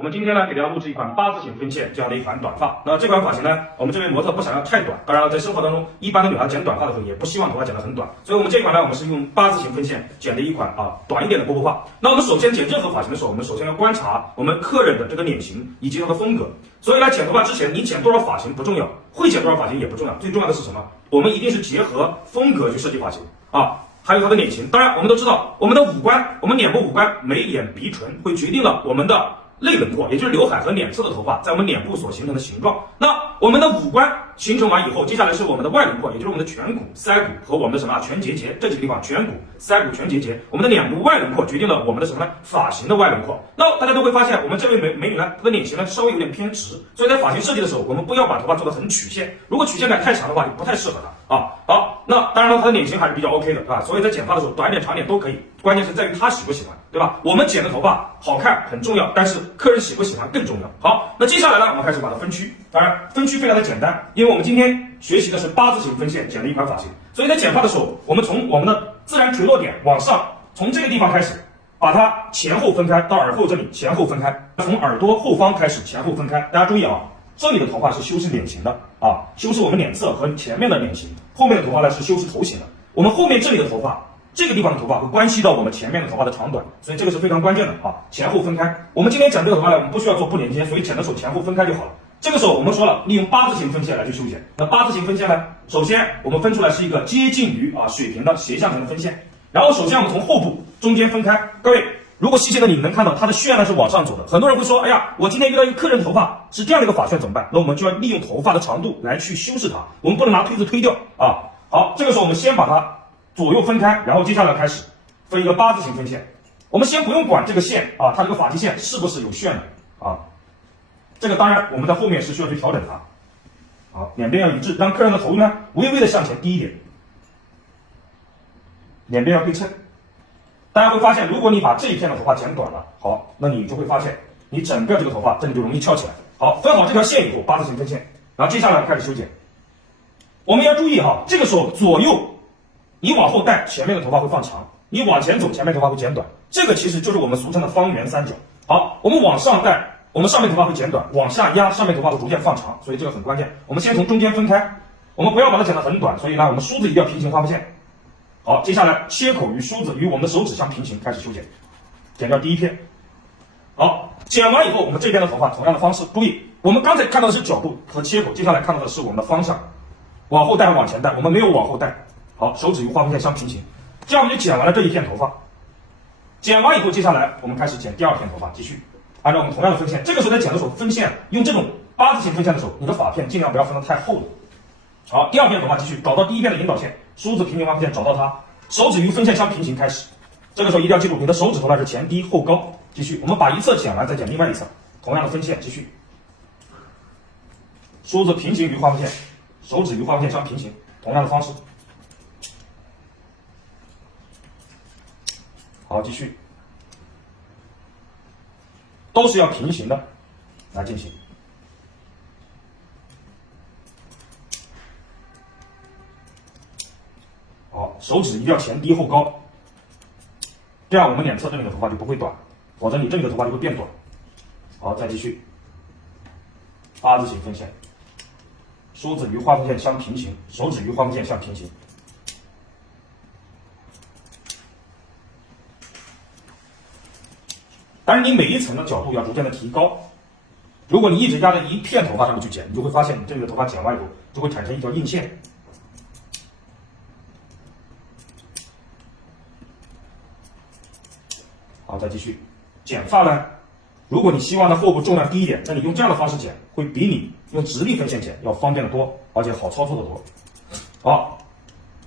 我们今天呢给大家录制一款八字形分线这样的一款短发。那这款发型呢，我们这位模特不想要太短，当然了，在生活当中，一般的女孩剪短发的时候也不希望头发剪得很短，所以我们这款呢，我们是用八字形分线剪的一款短一点的波波发。那我们首先剪任何发型的时候，我们首先要观察我们客人的这个脸型以及他的风格。所以来剪头发之前，你剪多少发型不重要，会剪多少发型也不重要，最重要的是什么？我们一定是结合风格去设计发型还有他的脸型。当然，我们都知道，我们的五官，我们脸部五官，眉眼鼻唇会决定了我们的类轮廓，也就是刘海和脸侧的头发在我们脸部所形成的形状。那我们的五官形成完以后，接下来是我们的外轮廓，也就是我们的颧骨、腮骨和我们的什么颧结节这几个地方，颧骨、腮骨、颧结节，我们的脸部外轮廓决定了我们的什么呢？发型的外轮廓。那大家都会发现，我们这位美女呢，她的脸型呢稍微有点偏直，所以在发型设计的时候，我们不要把头发做得很曲线，如果曲线感太强的话，就不太适合她好，那当然了，她的脸型还是比较 OK 的所以在剪发的时候，短一点、长一点都可以，关键是在于她喜不喜欢，对吧？我们剪的头发好看很重要，但是客人喜不喜欢更重要。好，那接下来呢，我们开始把它分区。当然，分区非常的简单，因为我们今天学习的是八字形分线剪的一款发型，所以在剪发的时候，我们从我们的自然垂落点往上，从这个地方开始，把它前后分开，到耳后这里前后分开，从耳朵后方开始前后分开。大家注意这里的头发是修饰脸型的修饰我们脸侧和前面的脸型，后面的头发呢是修饰头型的。我们后面这里的头发，这个地方的头发会关系到我们前面的头发的长短，所以这个是非常关键的前后分开。我们今天剪这个头发呢，我们不需要做不连接，所以剪的时候前后分开就好了。这个时候我们说了，利用八字形分线来去修剪。那八字形分线呢，首先我们分出来是一个接近于水平的斜向型的分线，然后首先我们从后部中间分开。各位，如果细心的你能看到它的旋呢是往上走的，很多人会说，哎呀，我今天遇到一个客人的头发是这样的一个发旋怎么办？那我们就要利用头发的长度来去修饰它，我们不能拿推子推掉好，这个时候我们先把它左右分开，然后接下来开始分一个八字形分线。我们先不用管这个线它这个发际线是不是有旋的这个当然我们在后面是需要去调整它两边要一致，让客人的头呢微微的向前低一点，两边要对称。大家会发现，如果你把这一片的头发剪短了，好，那你就会发现你整个这个头发这里就容易翘起来。好，分好这条线以后，八字形分线，然后接下来开始修剪。我们要注意这个时候左右你往后带，前面的头发会放长；你往前走，前面头发会剪短。这个其实就是我们俗称的方圆三角。好，我们往上带，我们上面头发会剪短；往下压，上面头发会逐渐放长。所以这个很关键。我们先从中间分开，我们不要把它剪得很短。所以呢，我们梳子一定要平行画线。好，接下来切口与梳子与我们的手指相平行，开始修剪，剪掉第一片。好，剪完以后，我们这边的头发同样的方式，注意，我们刚才看到的是角度和切口，接下来看到的是我们的方向，往后带往前带，我们没有往后带。好，手指与画分线相平行，这样我们就剪完了这一片头发。剪完以后，接下来我们开始剪第二片头发，继续按照我们同样的分线。这个时候在剪的时候，分线用这种八字形分线的时候，你的发片尽量不要分得太厚了。好，第二片头发继续找到第一片的引导线，梳子平行画分线找到它，手指与分线相平行开始。这个时候一定要记住，你的手指头呢是前低后高。继续，我们把一侧剪完，再剪另外一侧，同样的分线继续。梳子平行于画分线，手指与画分线相平行，同样的方式。好，继续，都是要平行的来进行。好，手指一定要前低后高，这样我们脸侧这里的头发就不会短，否则你这里的头发就会变短。好，再继续，八字形分线，梳子与画分线相平行，手指与画分线相平行。当然，你每一层的角度要逐渐的提高。如果你一直压在一片头发上面去剪，你就会发现你这里的头发剪完以后就会产生一条硬线。好，再继续剪发呢。如果你希望呢后部重量低一点，那你用这样的方式剪，会比你用直立分线剪要方便的多，而且好操作的多。好，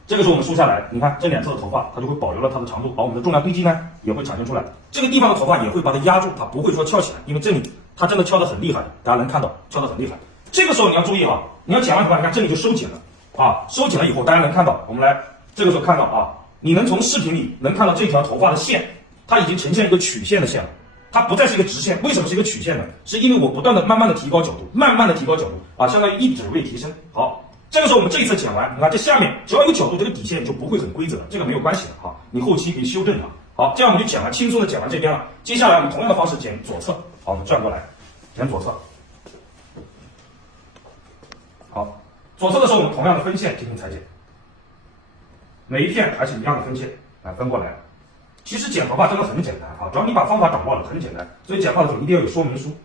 这个时候我们梳下来，你看这两侧的头发，它就会保留了它的长度，而我们的重量堆积呢也会产生出来。这个地方的头发也会把它压住，它不会说翘起来，因为这里它真的翘得很厉害，大家能看到翘得很厉害。这个时候你要注意你要剪完头发，你看这里就收紧了收紧了以后，大家能看到，我们来这个时候看到你能从视频里能看到这条头发的线，它已经呈现一个曲线的线了。它不再是一个直线，为什么是一个曲线呢？是因为我不断的慢慢的提高角度，相当于一指位提升。好，这个时候我们这一次剪完，你看这下面只要有角度，这个底线就不会很规则了，这个没有关系的你后期可以修正它。好，这样我们就剪完，轻松的剪完这边了。接下来我们同样的方式剪左侧，好，我们转过来，剪左侧。好，左侧的时候我们同样的分线进行裁剪，每一片还是一样的分线来分过来。其实剪头发真的很简单啊，只要你把方法掌握了，很简单。所以剪发的时候一定要有说明书。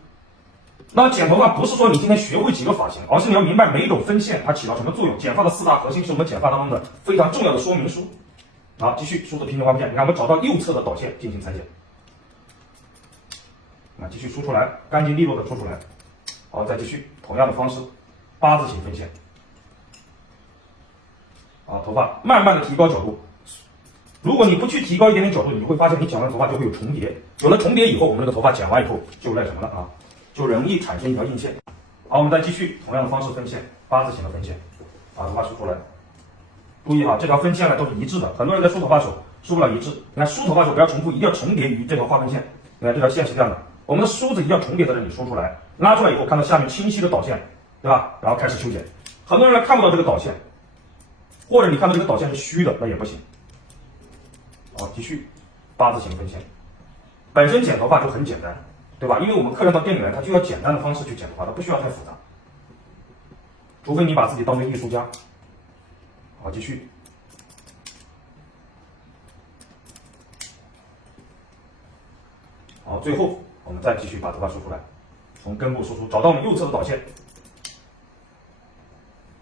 那剪头发不是说你今天学会几个发型，而是你要明白每一种分线它起到什么作用。剪发的4大核心是我们剪发当中的非常重要的说明书。好，继续梳子平行划分线，你看我们找到右侧的导线进行裁剪，继续梳出来，干净利落的梳出来。好，再继续同样的方式，8字形分线。好，头发慢慢的提高角度。如果你不去提高一点点角度，你就会发现你剪完头发就会有重叠。有了重叠以后，我们这个头发剪完以后就那什么了啊？就容易产生一条硬线。好，我们再继续同样的方式分线，8字形的分线，把头发梳出来。注意啊，这条分线呢都是一致的。很多人在梳头发的时候梳不了一致。你看梳头发的时候不要重复，一定要重叠于这条划分线。你看这条线是这样的，我们的梳子一定要重叠在这里梳出来，拉出来以后看到下面清晰的导线，对吧？然后开始修剪。很多人呢看不到这个导线，或者你看到这个导线是虚的，那也不行。好，继续8字形分线。本身剪头发就很简单，对吧？因为我们客人到店里来，他就要简单的方式去剪头发，他不需要太复杂，除非你把自己当成艺术家。好，继续。好，最后我们再继续把头发梳出来，从根部输出，找到我们右侧的导线，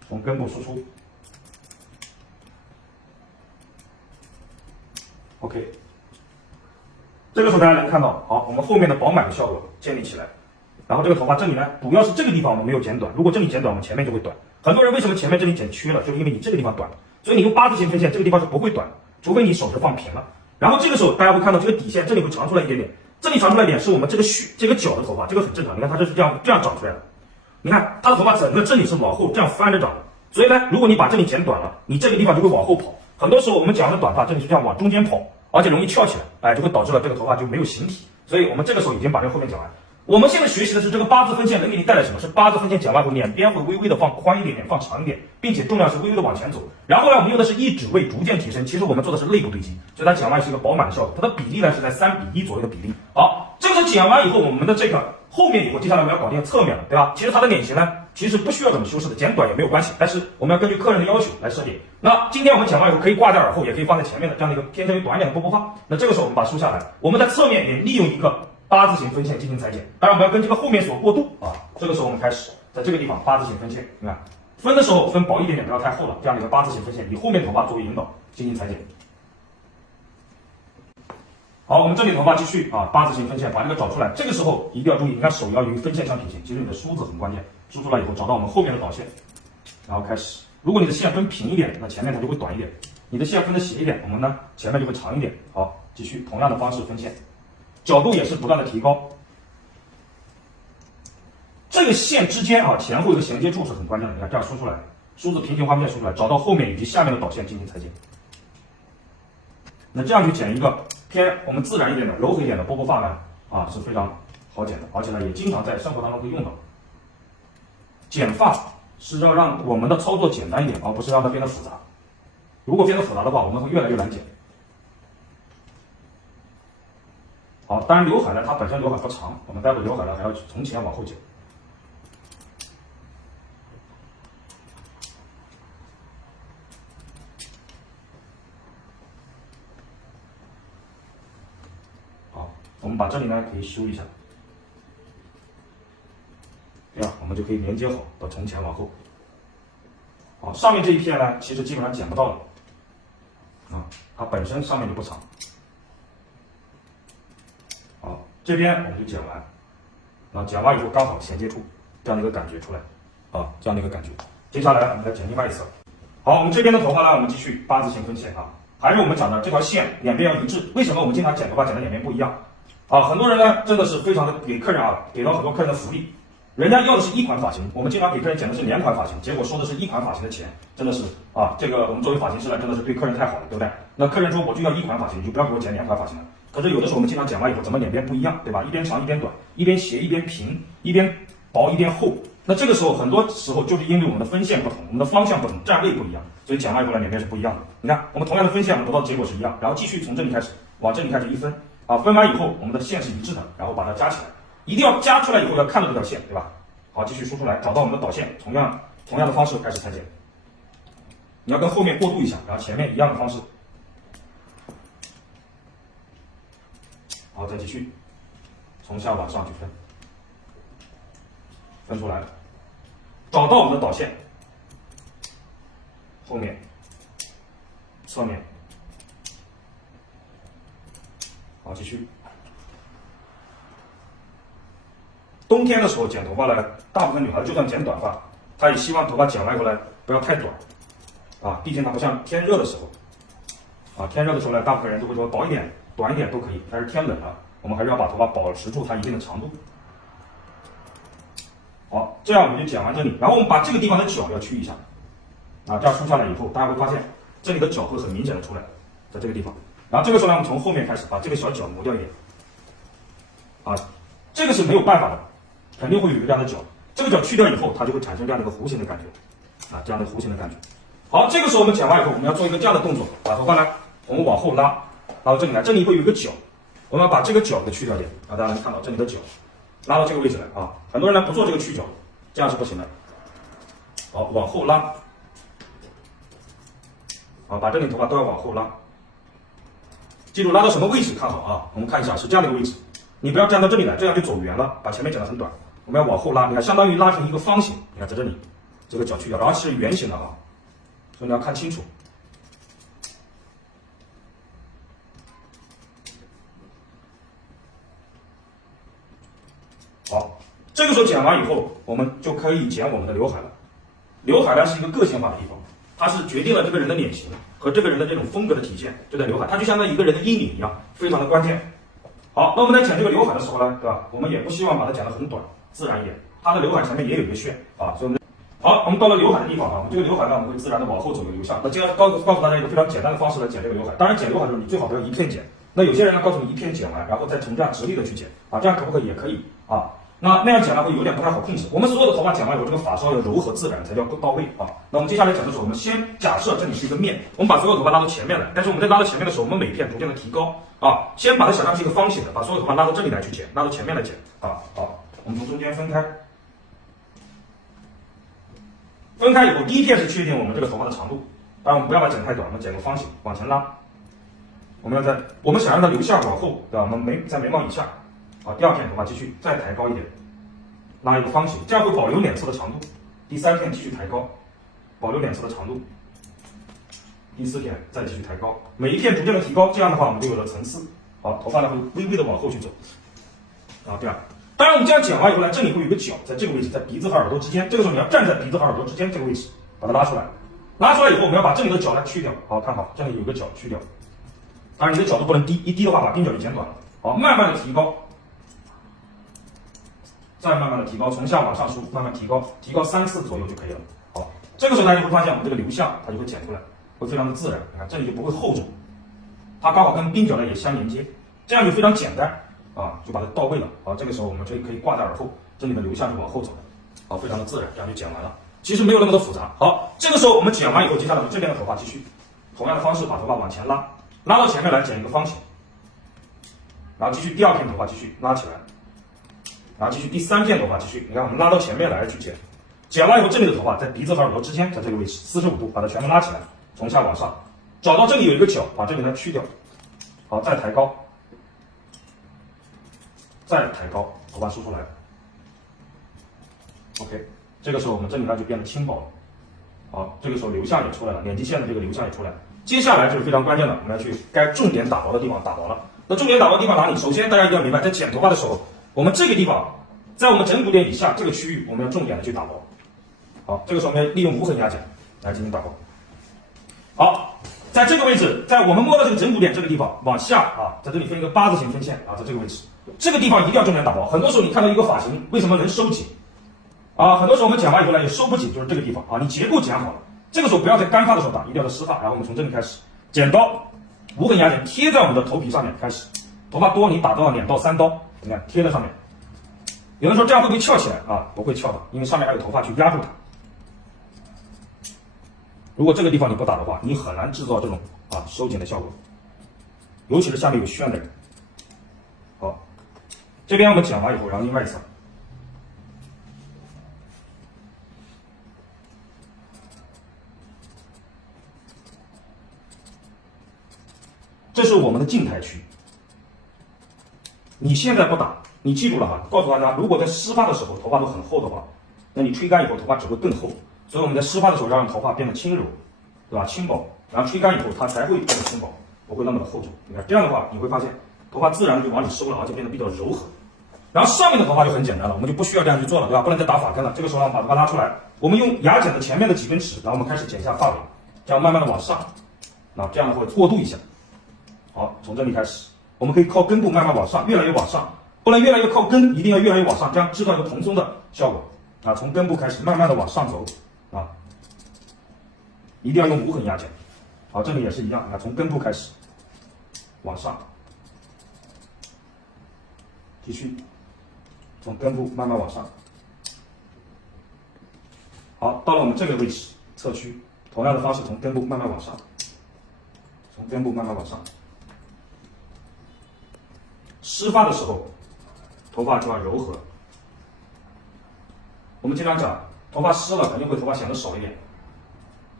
从根部输出。OK， 这个时候大家能看到，好，我们后面的饱满的效果建立起来。然后这个头发这里呢，主要是这个地方我们没有剪短，如果这里剪短，我们前面就会短。很多人为什么前面这里剪缺了，就是因为你这个地方短，所以你用8字形分线，这个地方是不会短，除非你手是放平了。然后这个时候大家会看到这个底线这里会长出来一点点，这里长出来一点是我们这个这个角的头发，这个很正常。你看它这是这样长出来的，你看它的头发整个这里是往后这样翻着长的，所以呢，如果你把这里剪短了，你这个地方就会往后跑。很多时候我们讲的短发，这里是这样往中间跑，而且容易翘起来，就会导致了这个头发就没有形体。所以我们这个时候已经把这个后面讲完。我们现在学习的是这个8字分线能给你带来什么？是8字分线剪完后，两边会微微的放宽一点点，放长一点，并且重量是微微的往前走。然后呢，我们用的是一指位逐渐提升。其实我们做的是肋部堆积，所以它剪完是一个饱满的效果。它的比例呢是在3:1左右的比例。好，这个是剪完以后，我们的这个后面以后，接下来我们要搞定侧面了，对吧？其实它的脸型呢，其实不需要怎么修饰的，剪短也没有关系。但是我们要根据客人的要求来设计。那今天我们剪完以后，可以挂在耳后，也可以放在前面的这样的一个偏向于短一点的波波发。那这个时候我们把它梳下来，我们在侧面也利用一个8字形分线进行裁剪，当然我们要跟这个后面所过渡啊。这个时候我们开始在这个地方8字形分线，你看分的时候分薄一点点，不要太厚了，这样的一个8字形分线，以后面头发作为引导进行裁剪。好，我们这里头发继续8字形分线，把这个找出来。这个时候一定要注意，你看手要与分线相平行，其实你的梳子很关键。梳出来以后，找到我们后面的导线，然后开始。如果你的线分平一点，那前面它就会短一点；你的线分的斜一点，我们呢前面就会长一点。好，继续同样的方式分线。角度也是不断的提高，这个线之间前后的衔接处是很关键的。你看这样梳出来，梳子平行划分线梳出来，找到后面以及下面的导线进行裁剪。那这样去剪一个偏我们自然一点的、柔和一点的波波发呢，是非常好剪的，而且呢也经常在生活当中会用到。剪发是要让我们的操作简单一点，而不是让它变得复杂。如果变得复杂的话，我们会越来越难剪。好，当然刘海呢，它本身刘海不长，我们待会刘海呢还要从前往后剪。好，我们把这里呢可以修一下，这样我们就可以连接好到从前往后。好，上面这一片呢，其实基本上剪不到了，它本身上面就不长。好，这边我们就剪完，剪完以后刚好衔接处，这样的一个感觉出来，这样的一个感觉。接下来我们再剪另外一侧。好，我们这边的头发呢，我们继续8字形分线还是我们讲的这条线两边要一致。为什么我们经常剪头发剪的两边不一样？很多人呢真的是非常的给客人给到很多客人的福利，人家要的是一款发型，我们经常给客人剪的是2款发型，结果收的是1款发型的钱，真的是这个我们作为发型师呢，真的是对客人太好了，对不对？那客人说我就要1款发型，你就不要给我剪2款发型了。可是有的时候我们经常剪完以后，怎么两边不一样，对吧？一边长一边短，一边斜一边平，一边薄一边厚。那这个时候很多时候就是因为我们的分线不同，我们的方向不同，站位不一样，所以剪完以后呢，两边是不一样的。你看，我们同样的分线，我们得到的结果是一样。然后继续从这里开始往这里开始一分，分完以后我们的线是一致的，然后把它加起来。一定要夹出来以后要看到这条线，对吧？好，继续输出来，找到我们的导线，同样的方式开始裁剪。你要跟后面过渡一下，然后前面一样的方式。好，再继续从下往上去分，分出来，找到我们的导线，后面、侧面。好，继续。冬天的时候剪头发呢，大部分女孩就算剪短发，她也希望头发剪完以后呢不要太短，啊，毕竟它不像天热的时候，啊，天热的时候呢，大部分人都会说薄一点、短一点都可以，但是天冷了，我们还是要把头发保持住它一定的长度。好，这样我们就剪完这里，然后我们把这个地方的角要去一下，啊，这样梳下来以后，大家会发现这里的角会很明显的出来，在这个地方。然后这个时候呢，我们从后面开始把这个小角磨掉一点，啊，这个是没有办法的，肯定会有一个这样的角，这个角去掉以后，它就会产生这样的一个弧形的感觉，啊，这样的弧形的感觉。好，这个时候我们剪完以后，我们要做一个这样的动作，把头发呢，我们往后拉，拉到这里来，这里会有一个角，我们要把这个角给去掉一点，啊，大家能看到这里的角，拉到这个位置来啊。很多人呢不做这个去角，这样是不行的。好，往后拉，啊，把这里头发都要往后拉。记住拉到什么位置看好啊，我们看一下是这样的一个位置，你不要站到这里来，这样就走圆了，把前面剪得很短。我们要往后拉，你看相当于拉成一个方形，你看在这里这个角去掉，然后是圆形的啊，所以你要看清楚。好，这个时候剪完以后，我们就可以剪我们的刘海了。刘海呢是一个个性化的地方，它是决定了这个人的脸型和这个人的这种风格的体现，就在刘海，它就相当于一个人的阴影一样，非常的关键。好，那我们在剪这个刘海的时候呢，对吧？我们也不希望把它剪得很短，自然一点。它的刘海前面也有一个旋啊，所以我们好，我们到了刘海的地方啊，我们这个刘海呢，我们会自然的往后走一个流向。那今天告诉大家一个非常简单的方式来剪这个刘海。当然，剪刘海的时候你最好不要一片剪。那有些人呢，告诉你一片剪完，然后再呈这样直立的去剪啊，这样可不可以？也可以啊。那样剪呢会有点不太好控制。我们所有的头发剪完以后，这个发梢要柔和自然才叫到位啊。那我们接下来剪的时候，我们先假设这里是一个面，我们把所有头发拉到前面来。但是我们在拉到前面的时候，我们每片逐渐的提高啊，先把它想象是一个方形的，把所有头发拉到这里来去剪，拉到前面来剪啊。好，我们从中间分开。分开以后，第一片是确定我们这个头发的长度，当然我们不要把它剪太短，我们剪个方形往前拉。我们想让它留下往后，对吧？我们在眉毛以下。好，第二片头发继续再抬高一点，拉一个方形，这样会保留脸侧的长度。第三片继续抬高，保留脸侧的长度。第四片再继续抬高，每一片逐渐的提高，这样的话我们就有了层次。好，头发呢会微微的往后去走。啊，这样。当然，我们这样剪完以后呢，这里会有一个角，在这个位置，在鼻子和耳朵之间。这个时候你要站在鼻子和耳朵之间这个位置，把它拉出来。拉出来以后，我们要把这里的角呢去掉。好，看好，这里有个角去掉。当然，你的角度不能低，一低的话把鬓角就剪短了。好，慢慢的提高，再慢慢的提高，从下往上梳，慢慢提高，提高3次左右就可以了。好，这个时候大家就会发现我们这个流向它就会剪出来，会非常的自然。你看这里就不会厚重，它刚好跟鬓角呢也相连接，这样就非常简单。啊，就把它到位了。好，这个时候我们就可以挂在耳后，这里的流向就往后走了。好，非常的自然，这样就剪完了。其实没有那么的复杂。好，这个时候我们剪完以后，接下来我们这边的头发继续，同样的方式把头发往前拉，拉到前面来剪一个方形，然后继续第二片头发继续拉起来，然后继续第三片头发继续，你看我们拉到前面来去剪，剪完以后这里的头发在鼻子和耳朵之间，在这个位置45度，把它全部拉起来，从下往上，找到这里有一个角，把这里呢去掉。好，再抬高。再抬高，头发梳出来。OK， 这个时候我们这里呢就变得轻薄了。好，这个时候流向也出来了，脸基线的这个流向也出来了。接下来就是非常关键的，我们要去该重点打薄的地方打薄了。那重点打薄的地方哪里？首先大家一定要明白，在剪头发的时候，我们这个地方，在我们枕骨点以下这个区域，我们要重点的去打薄。好，这个时候我们要利用无痕压剪来进行打薄。好，在这个位置，在我们摸到这个枕骨点这个地方往下啊，在这里分一个8字形分线啊，在这个位置。这个地方一定要重点打薄。很多时候你看到一个发型，为什么能收紧？啊，很多时候我们剪完以后呢也收不紧，就是这个地方啊，你结构剪好了，这个时候不要在干发的时候打，一定要在湿发。然后我们从这里开始，剪刀无痕压剪贴在我们的头皮上面开始，头发多你打到2到3刀，你看贴在上面。有的时候这样会不会翘起来啊？不会翘的，因为上面还有头发去压住它。如果这个地方你不打的话，你很难制造这种收紧的效果，尤其是下面有旋的人。好，这边我们剪完以后，然后另外一侧，这是我们的静态区。你现在不打，你记住了哈，告诉大家，如果在湿发的时候头发都很厚的话，那你吹干以后头发只会更厚。所以我们在湿发的时候要让头发变得轻柔，对吧？轻薄，然后吹干以后它才会变得轻薄，不会那么的厚重。你看这样的话，你会发现头发自然就往里收了，而且变得比较柔和。然后上面的头发就很简单了，我们就不需要这样去做了，对吧？不能再打发根了。这个时候呢，把头发拉出来，我们用牙剪的前面的几根齿，然后我们开始剪下发尾，这样慢慢的往上，这样的会过渡一下。好，从这里开始，我们可以靠根部慢慢往上，越来越往上，不能越来越靠根，一定要越来越往上，这样制造一个蓬松的效果。从根部开始慢慢的往上走，一定要用无痕牙剪。好，这里也是一样，从根部开始往上，继续从根部慢慢往上。好，到了我们这个位置侧区，同样的方式从根部慢慢往上，从根部慢慢往上。湿发的时候，头发就要柔和。我们经常讲，头发湿了肯定会头发显得少一点。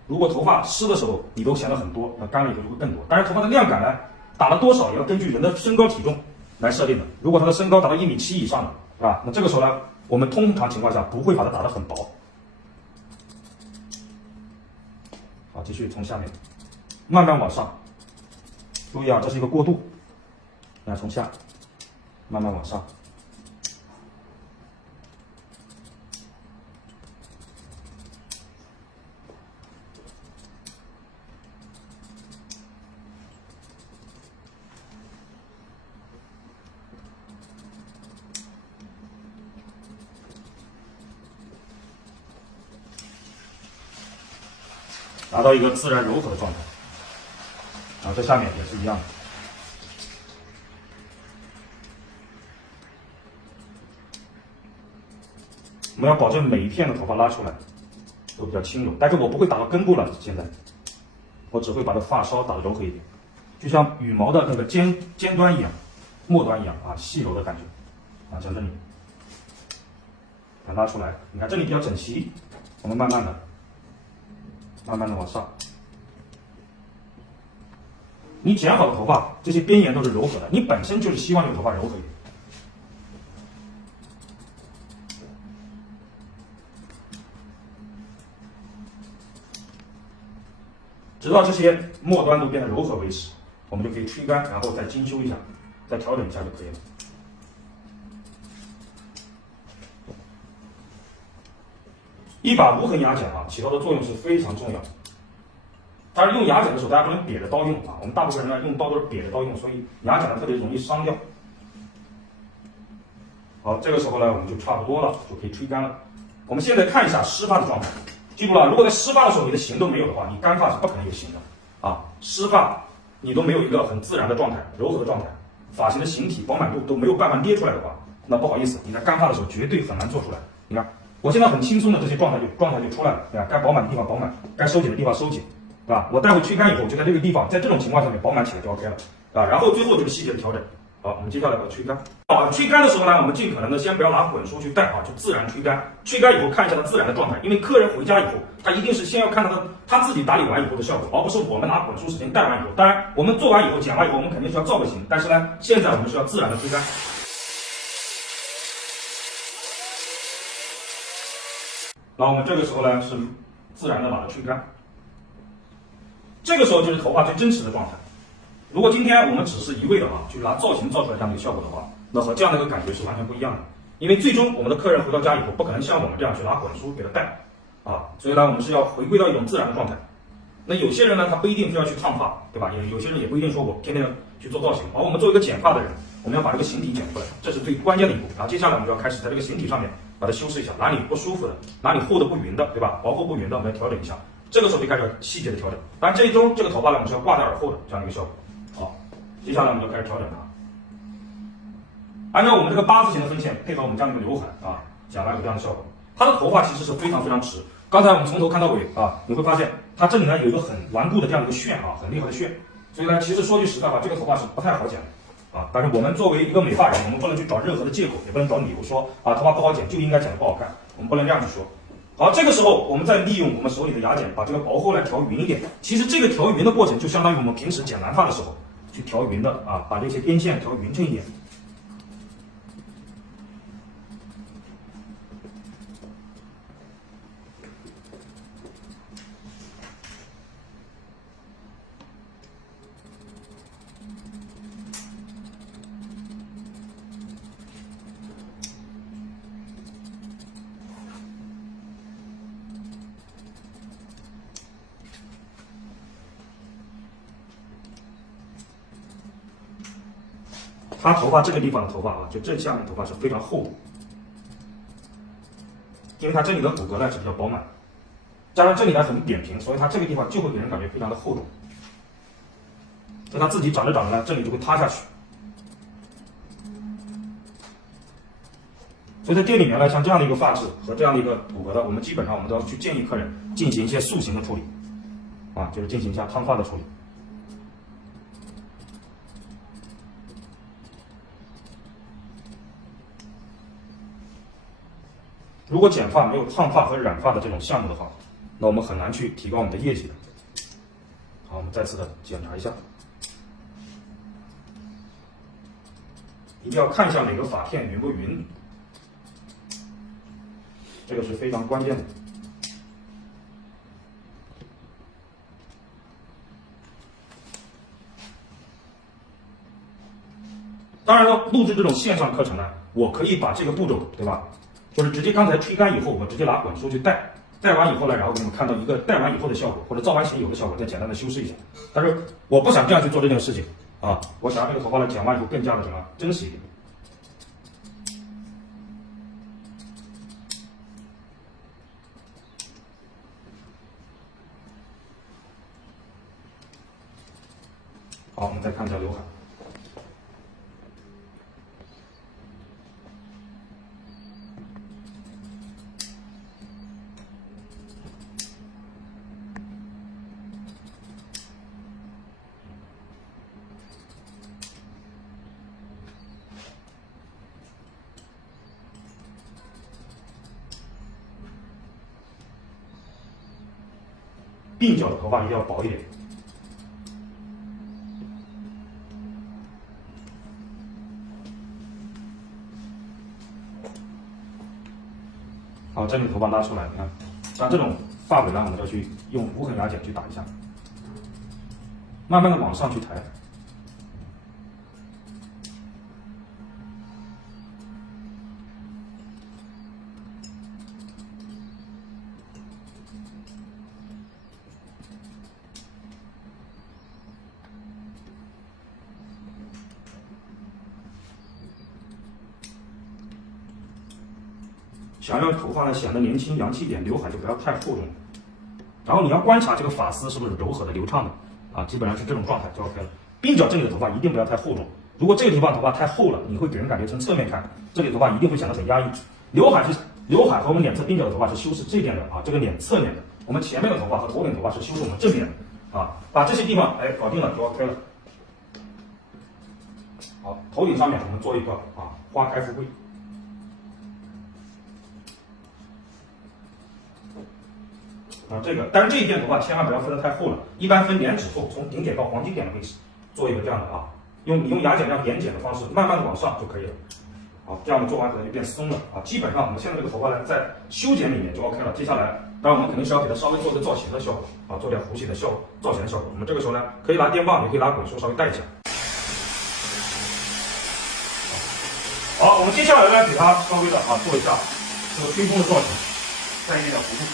如果头发湿的时候你都显得很多，那干了以后就会更多。当然，头发的量感呢，打了多少也要根据人的身高体重来设定的。如果他的身高达到1.7米以上的，是吧？那这个时候呢，我们通常情况下不会把它打得很薄。好，继续从下面慢慢往上，注意啊，这是一个过渡。从下慢慢往上。达到一个自然柔和的状态，然后这下面也是一样的。我们要保证每一片的头发拉出来都比较轻柔，但是我不会打到根部了，现在我只会把这发梢打得柔和一点，就像羽毛的那个尖端一样，末端一样细柔的感觉像这里，把它拉出来。你看这里比较整齐，我们慢慢的往上。你剪好的头发，这些边沿都是柔和的，你本身就是希望这个头发柔和一点。直到这些末端都变得柔和为止，我们就可以吹干，然后再精修一下，再调整一下就可以了。一把无痕牙剪起到的作用是非常重要的。当然，用牙剪的时候，大家不能瘪着刀用我们大部分人呢用刀都是瘪着刀用，所以牙剪呢特别容易伤掉。好，这个时候呢我们就差不多了，就可以吹干了。我们现在看一下湿发的状态。记住了，如果在湿发的时候你的形都没有的话，你干发是不可能有形的湿发你都没有一个很自然的状态、柔和的状态，发型的形体、饱满度都没有办法捏出来的话，那不好意思，你在干发的时候绝对很难做出来。你看，我现在很轻松的这些状态就出来了，对吧？该饱满的地方饱满，该收紧的地方收紧，对吧？我待会吹干以后，就在这个地方，在这种情况下面饱满起来就 OK 了，然后最后就是细节的调整。好，我们接下来把它吹干。吹干的时候呢，我们尽可能的先不要拿滚梳去带就自然吹干。吹干以后看一下它自然的状态，因为客人回家以后，他一定是先要看到他自己打理完以后的效果，而不是我们拿滚梳时间带完以后。当然，我们做完以后剪完以后，我们肯定是要造个型，但是呢，现在我们是要自然的吹干。然后我们这个时候呢是自然的把它吹干。这个时候就是头发最真实的状态。如果今天我们只是一味的去拿造型造出来这样的一个效果的话，那和这样的一个感觉是完全不一样的。因为最终我们的客人回到家以后，不可能像我们这样去拿滚梳给他带所以呢，我们是要回归到一种自然的状态。那有些人呢，他不一定非要去烫发，对吧？有些人也不一定说我天天去做造型。而我们作为一个剪发的人，我们要把这个形体剪出来，这是最关键的一步。接下来我们就要开始在这个形体上面把它修饰一下，哪里不舒服的，哪里厚的不匀的，对吧？薄厚不匀的，我们要调整一下。这个时候就开始细节的调整。当然这一周这个头发呢，我们是要挂在耳后的这样的一个效果。好，接下来我们就开始调整它。按照我们这个八字形的分线，配合我们这样的一个刘海剪完有这样的效果。它的头发其实是非常非常直。刚才我们从头看到尾你会发现它这里呢有一个很顽固的这样的一个旋很厉害的旋。所以呢，其实说句实在话，这个头发是不太好剪的啊。但是我们作为一个美发人，我们不能去找任何的借口，也不能找理由说啊头发不好剪就应该剪得不好看，我们不能这样去说。好，这个时候我们再利用我们手里的牙剪，把这个薄厚来调匀一点。其实这个调匀的过程就相当于我们平时剪蓝发的时候去调匀的啊，把这些边线调匀称一点。他头发这个地方的头发啊，就这下面头发是非常厚的，因为它这里的骨骼呢是比较饱满，加上这里呢很扁平，所以它这个地方就会给人感觉非常的厚重。所以它自己长着长着呢，这里就会塌下去。所以在店里面呢，像这样的一个发质和这样的一个骨骼的，我们基本上我们都要去建议客人进行一些塑形的处理，啊，就是进行一下烫发的处理。如果剪发没有烫发和染发的这种项目的话，那我们很难去提高我们的业绩的。好，我们再次的检查一下，一定要看一下每个发片匀不匀，这个是非常关键的。当然了，录制这种线上课程呢，我可以把这个步骤，对吧？就是直接刚才吹干以后，我直接拿滚梳去带，带完以后呢，然后给你们看到一个带完以后的效果，或者造完型有的效果，再简单的修饰一下。但是我不想这样去做这件事情啊，我想让这个头发呢剪完以后更加的什么真实一点。好，我们再看一下刘海。鬓角的头发一定要薄一点。好，这里头发拉出来，你看，像这种发尾呢，我们就要去用无痕牙剪去打一下，慢慢的往上去抬。想要头发呢显得年轻洋气一点，刘海就不要太厚重。然后你要观察这个发丝是不是柔和的、流畅的啊，基本上是这种状态就 OK 了。鬓角这里的头发一定不要太厚重，如果这个地方头发太厚了，你会给人感觉从侧面看，这里头发一定会显得很压抑。刘海和我们脸侧鬓角的头发是修饰这边的啊，这个脸侧面的。我们前面的头发和头顶头发是修饰我们正面的啊，把这些地方搞定了就 OK 了。好，头顶上面我们做一个花开富贵。这个，但是这一片头发千万不要分得太厚了，一般分脸指后，从顶点到黄金点的位置，做一个这样的你用牙剪这样点剪的方式，慢慢的往上就可以了。好，这样做完可能就变松了基本上我们现在这个头发呢，在修剪里面就 OK 了。接下来，当然我们肯定是要给它稍微做个造型的效果做点弧形的造型的效果。我们这个时候呢，可以拿电棒，也可以拿滚梳稍微带一下。好，我们接下来呢，给它稍微的做一下这个吹风的造型，带一点弧度。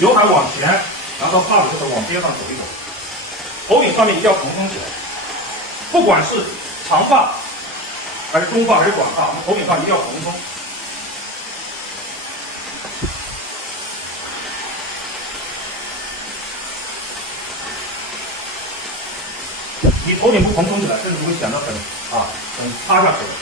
刘海往前，然后到发尾这个往边上走一走，头顶上面一定要蓬松起来。不管是长发还是中发还是短发，我们头顶上一定要蓬松。你头顶不蓬松起来，甚至会显得很趴下去了。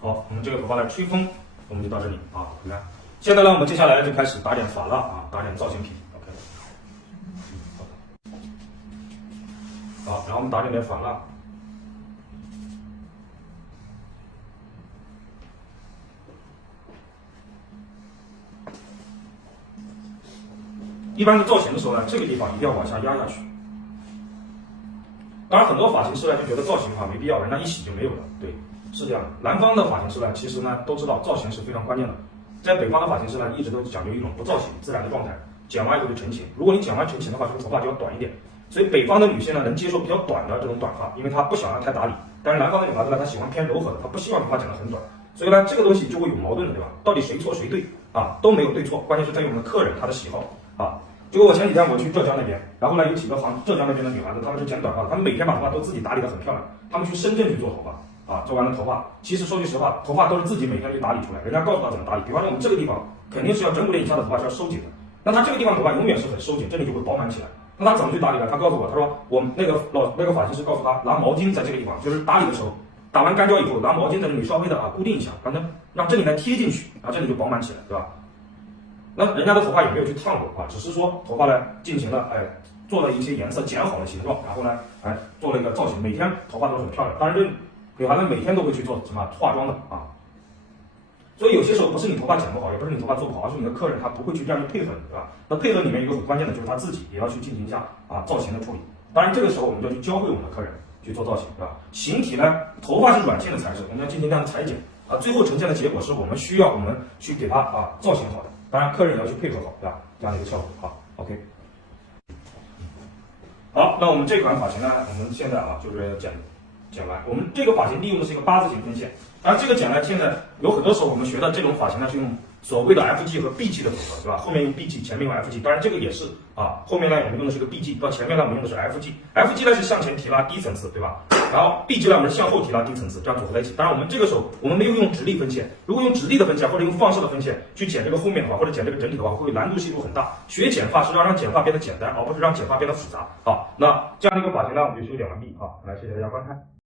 好，我们这个头发的吹风我们就到这里啊。你看，现在呢，我们接下来就开始打点发蜡啊，打点造型品。OK， 好，然后我们打点发蜡。一般的造型的时候呢，这个地方一定要往下压下去。当然，很多发型师呢就觉得造型没必要，人家一洗就没有了。对，是这样的。南方的发型师呢，其实呢都知道造型是非常关键的。在北方的发型师呢，一直都讲究一种不造型、自然的状态，剪完以后就成型。如果你剪完成型的话，这个头发就要短一点。所以北方的女性呢，能接受比较短的这种短发，因为她不想让它太打理。但是南方的女孩子呢，她喜欢偏柔和的，她不希望头发剪得很短。所以呢，这个东西就会有矛盾的，对吧？到底谁错谁对啊？都没有对错，关键是在于我们的客人他的喜好啊。结果我前几天我去浙江那边，然后呢有几个浙江那边的女孩子，她们是剪短发的，她们每天把头发都自己打理得很漂亮。她们去深圳去做头发啊，做完了头发，其实说句实话，头发都是自己每天去打理出来，人家告诉她怎么打理。比方说我们这个地方肯定是要枕骨脸以下的头发是要收紧的，那她这个地方头发永远是很收紧，这里就会饱满起来。那她怎么去打理呢？她告诉我，她说我们那个发型师告诉她，拿毛巾在这个地方，就是打理的时候，打完干胶以后，拿毛巾在这里稍微的固定一下，让这里呢贴进去，然后这里就饱满起来，对吧？那人家的头发也没有去烫过只是说头发呢进行了做了一些颜色剪好的形状，然后呢做了一个造型，每天头发都很漂亮。当然这女孩子每天都会去做什么化妆的所以有些时候不是你头发剪不好，也不是你头发做不好，而是你的客人他不会去这样去配合你，对吧？那配合里面一个很关键的就是他自己也要去进行一下造型的处理。当然这个时候我们就要去教会我们的客人去做造型，对吧？形体呢，头发是软性的材质，我们要进行这样的裁剪最后呈现的结果是我们需要我们去给它造型好的。当然，客人也要去配合好，对吧？这样的一个效果。好 ，OK。好，那我们这款发型呢，我们现在就是剪完。我们这个发型利用的是一个8字形分线。当然，这个剪呢，现在有很多时候我们学的这种发型呢，是用所谓的 FG 和 BG 的组合，对吧？后面用 BG， 前面用 FG。当然，这个也是后面呢我们用的是个 BG， 到前面呢我们用的是 FG。FG 呢是向前提拉低层次，对吧？然后 BG 呢我们是向后提拉低层次，这样组合在一起。当然，我们这个时候我们没有用直立分线，如果用直立的分线或者用放射的分线去剪这个后面的话，或者剪这个整体的话，会难度系数很大。学剪发是要让剪发变得简单，而不是让剪发变得复杂。好，那这样的一个发型呢，我们就修剪完毕。好，来，谢谢大家观看。